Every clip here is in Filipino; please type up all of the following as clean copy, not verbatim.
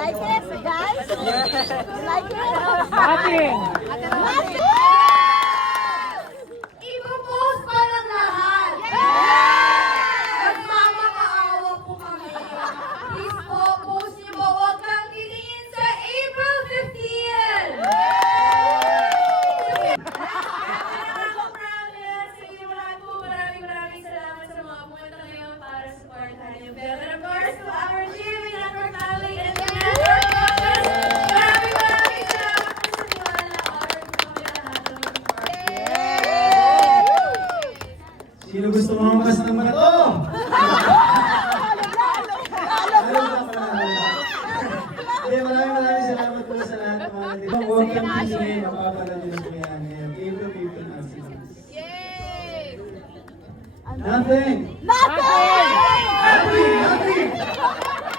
Like it, guys? Like it? Nothing! Ipo-post pa ng lahat! Nagmamakaawa po kami. Please po, post niyo po. Huwag kang titingin sa April 15! Maraming salamat sa mga pumunta ngayon para supportahan yung Bell. And of course, to our GMA Network family and the network coaches, maraming salamat po sa tiwala. Honored po kami lahat ng mag-support. Sino gusto mamamas ng mga to? Maraming salamat po sa lahat ng mga nandito. Huwag kang tingin, mapapanood nyo po yan. April 15 ang sila. Nothing!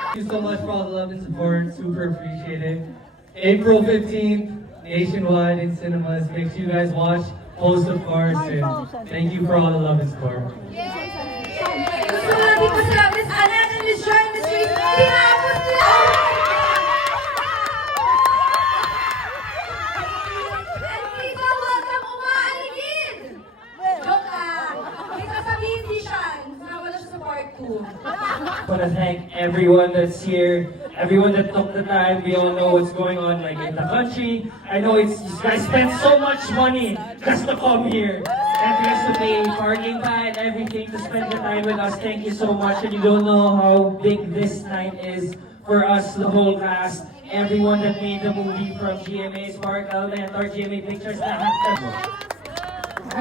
Thank you so much for all the love and support. Super appreciate it. April 15th, nationwide in cinemas. Make sure you guys watch Post, of course. And thank you for all the love and support. Gusto natin po sila, Miss Annette and Miss Joy, Miss Tracy. Tinapos nila! And Tita, huwag kang umaaligid! Joke lang. May sasabihin di siya. Nawala siya sa part 2. I want to thank everyone that's here, everyone that took the time. We all know what's going on like in the country. I know you guys spent so much money just to come here. And just to pay parking and everything to spend the time with us. Thank you so much. And you don't know how big this night is for us, the whole cast, everyone that made the movie from GMA Sparkle, Mentor, GMA Pictures, lahat na.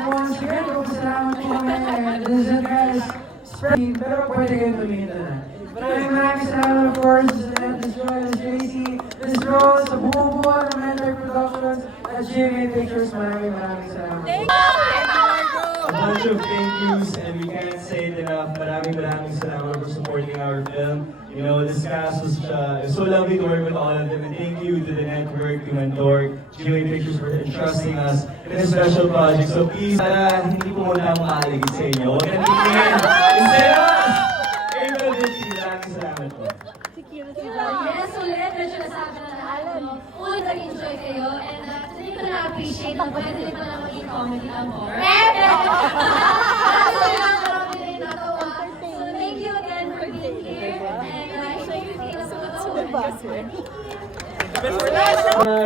Once again, salamat po kami. This is guys, spread. Pero pwede kayo tumingin na. Maraming salamat, of course, sa Miss Joy, Miss Tracy, Miss Rose, sa buong buo ng Mentor Productions, at GMA Pictures. Maraming salamat. A bunch of thank yous, and we can't say it enough. Maraming salamat for supporting our film. You know, this cast was so lovely to work with all of them. And thank you to the network, to Mentor, GMA Pictures for entrusting us in a special project. So please, hindi po muna akong maaligid sa inyo. Huwag kang tingin! Instead of us! April 15, maraming salamat po. Yes, ulit. Medyo nasabi na lahat. Ulit nag-enjoy kayo. And hindi ko na-appreciate na pwede ko na maging comedy lang po. So thank you again for being here. And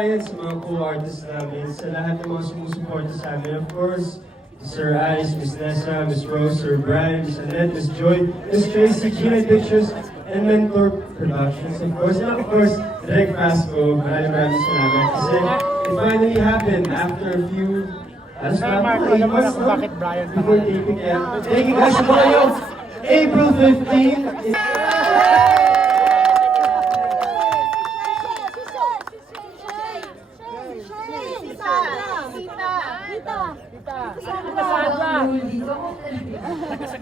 Yan sa mga co-artists namin, sa lahat ng mga sumusuporta sa amin. Of course, Sir Alice, Miss Nessa, Miss Rose, Sir Brian, Miss Annette, Miss Joy, Miss Tracy, GMA Pictures, and Mentor Productions, of course. And of course, Direk Pasco, maraming salamat. Kasi it finally happened after a few, before taping. Thank you guys for kayo. April 15.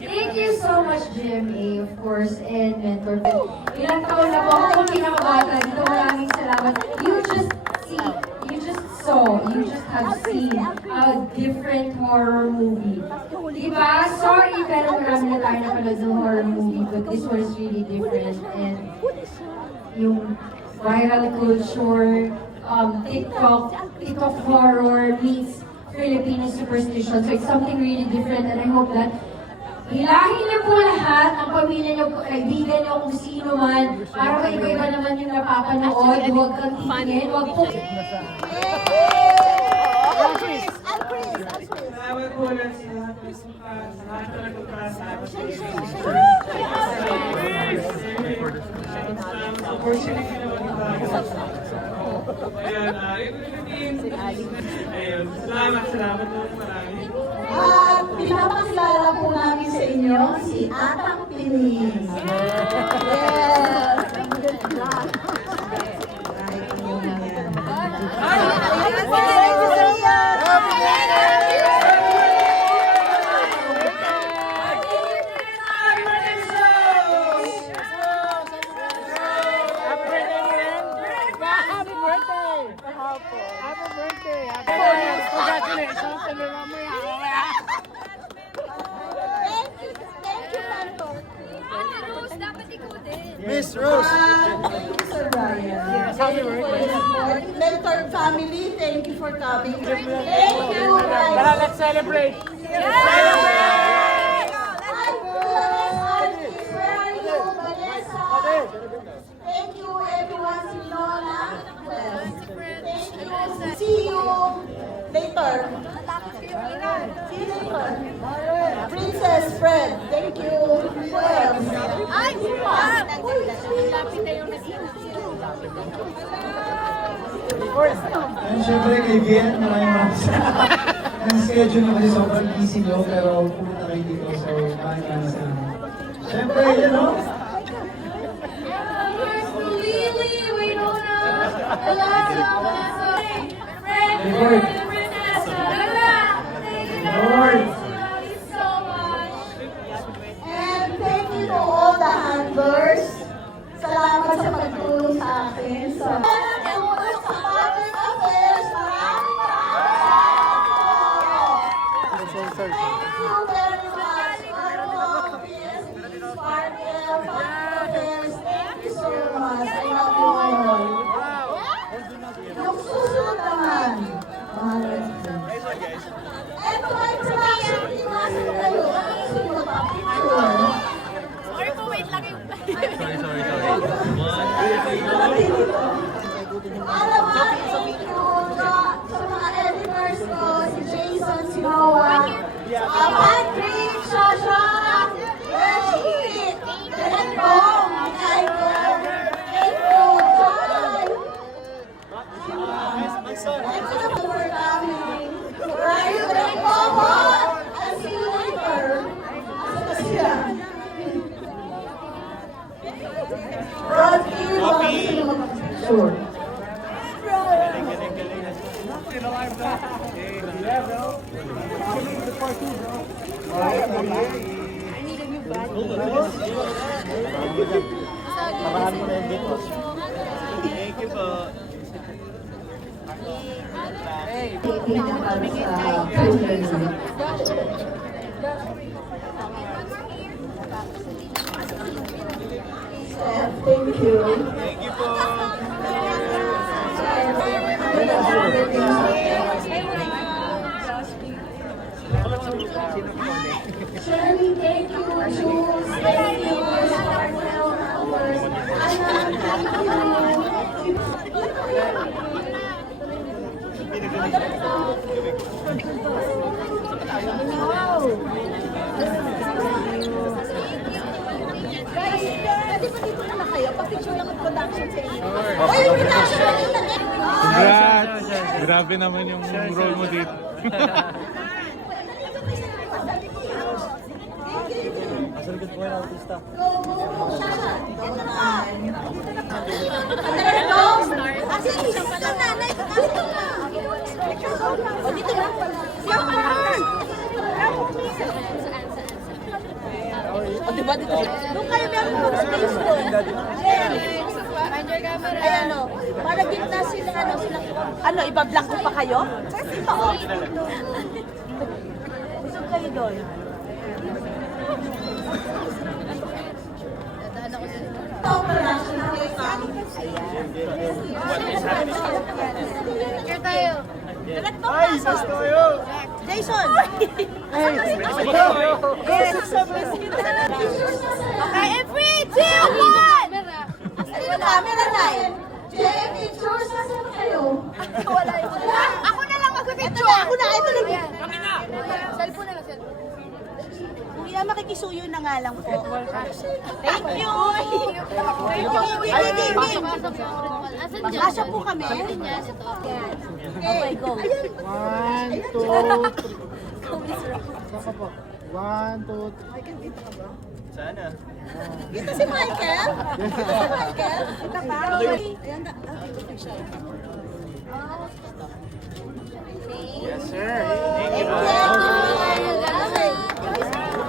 Thank you so much, GMA, of course, and Mentor. Ilang taon na po akong pinakabata dito. Maraming salamat. You just have seen a different horror movie. Diba? Sorry, pero marami na tayo napanood ng horror movie, but this one is really different. And yung viral culture, TikTok horror meets Filipino superstition. So it's something really different, and I hope that hilahin niyo po lahat, ang pamilya niyo, kaibigan niyo, kung sino man, para iba-iba naman yung napapanood. Huwag kang titingin, huwag po. Salamat po ulit sa lahat ng nagpapasa. Opportunity na magpapasa. Ayun, salamat po marami. At pinapakilala po namin sa inyo si Atang Pinis. Yes! Ate Rose, dapat ikaw din. Miss Rose. Thank you, Sir Ryan. Thank you for the support. Mentor family, thank you for coming. Thank you, Ryan. Let's celebrate! Thank you everyone, si Lola. Thank you. See you later. See you later. Princess Fred, thank you. Who else? Ay, And syempre kay Vian, maraming salamat. Ang schedule na kasi sobrang busy nyo, pero pumunta kayo dito. So, maraming salamat. Syempre, you know, Lily, Winona, Eliza, Vanessa, Fred, Lord. Princess, Lola. Thank you Lord. so much. And thank you to all the handlers. Salamat sa pagtulong sa akin. Sa Public Affairs, maraming thank you very much. PSB, Sparkle, Public Affairs, thank you so much. I love you all. Yung susunod naman, mga and to my production team, nasa kayo, ang susunod ang picture. Alam mo, thank you sa mga editors ko, si Jason, si Noah, Patrick, Shasha, Reggie, Direk Bong, Michael, thank you, Joy. Thank you for coming. Ryan, Direk Bong, I'll see you later. Asa na sila? Rod, you want to sure. Thank you. Shirley, thank you. Jules, thank you. Sparkle, Albert, Anna, thank Guys, pwede pa dito na kayo? Pa-picture lang ang production sa inyo. Oy, yung production lang yung Congrats! Grabe naman yung role mo dito. Diba dito? Doon kayo meron ng space doon. Ay ano, para gitna sila, ano, iba-block ko pa kayo? Oo. Busog kayo doon. Here tayo. Ay, sastoyo! Jason! Ay! Okay, and 3, 2, 1! Asan yung camera na eh? Jay, pictures, nasan kayo? Wala yun. Ako na lang mag-picture! Ako na, ito lang. Kami na! Cellphone na lang, cellphone. Kuya, makikisuyo na nga lang po. Thank you! Thank you! Magkasya po kami. Okay, go. 1, 2, 3. 1, 2, 3. Sana. Ito si Michael? Ito si Michael? Ito pa? Ayan na. Yes, sir. Thank you.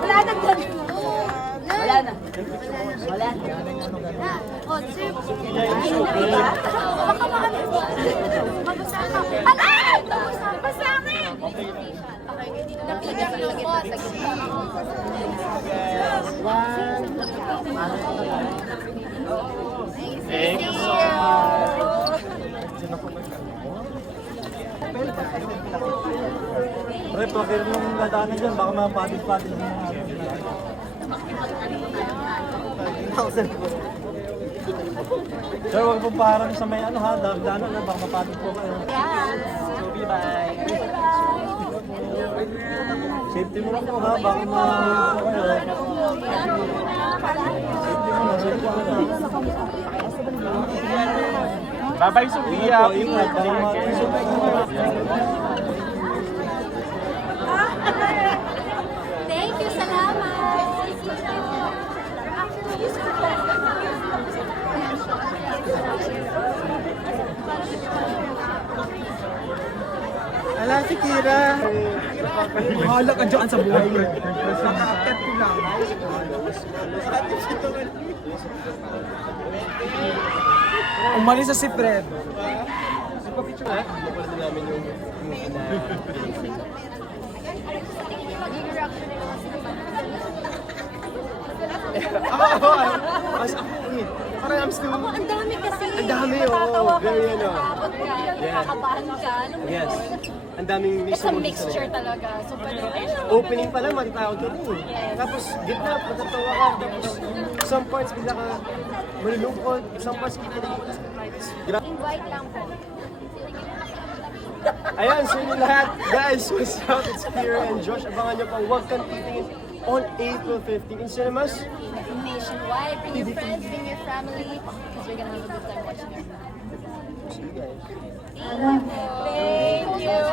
Wala na dyan. Wala na. Wala na. Oh, sir. Diba? Baka mabasa ka. Alay! Basa amin! Napigang yung pot. Thank you. Pre, pakir nung nadaanan dyan, baka mapatis-patis na Sir, huwag pong parang sa may ano ha, daanan na, baka mapatis po kayo. So, bye! Safety mo lang po ha, baka mapatis po kayo. Safety mo na. Bye-bye, Sophia. Ingat, baka mapatis po kayo. Thank you, salamat. Ala, si Kira. Mahala ka dyan sa buhay mo. Nakakakit ko lang. Umalis sa si Fred. Parang I'm still... Ang dami kasi. Ang dami, Natatawa ka, very ano. natatakot ka, nakakabahan ka. Alam mo Yes. yun? Ang daming It's a mixture talaga. So, pwede, Opening pa lang, matatakot ka rin. Tapos gitna, matatawa ka. Tapos some parts bigla ka malulungkot. Some parts kita invite lang po. Ayan, so yun lahat. Guys, what's up? It's Kira and Josh. Abangan nyo pang Huwag Kang Titingin on April 15 in cinemas. Nationwide, bring your friends, bring your family, because you're gonna have a good time watching it. See you guys. Thank you.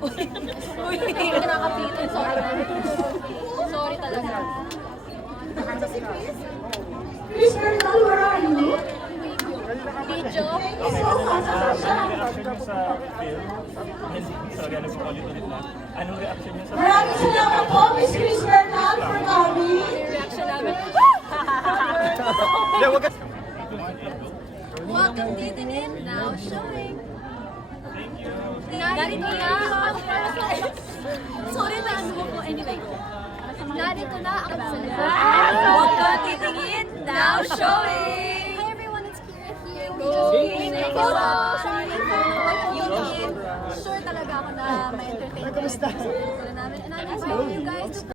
Uy, nakakapitin. Sorry. Sorry talaga. Nakanta si Chris? Chris Bernal, where are you? Video? Maraming salamat po, Miss Chris Bernal, for coming. Reaction namin. Hindi, wag ka. Welcome titingin, now showing. Narito na. Sorry na ano po, anyway. Narito na ang Welcome titingin, now showing. Hi everyone, it's Kira here. We just thank you so much. Sure talaga ako na ma-entertain kayo. Kamusta? And I'm inviting you guys to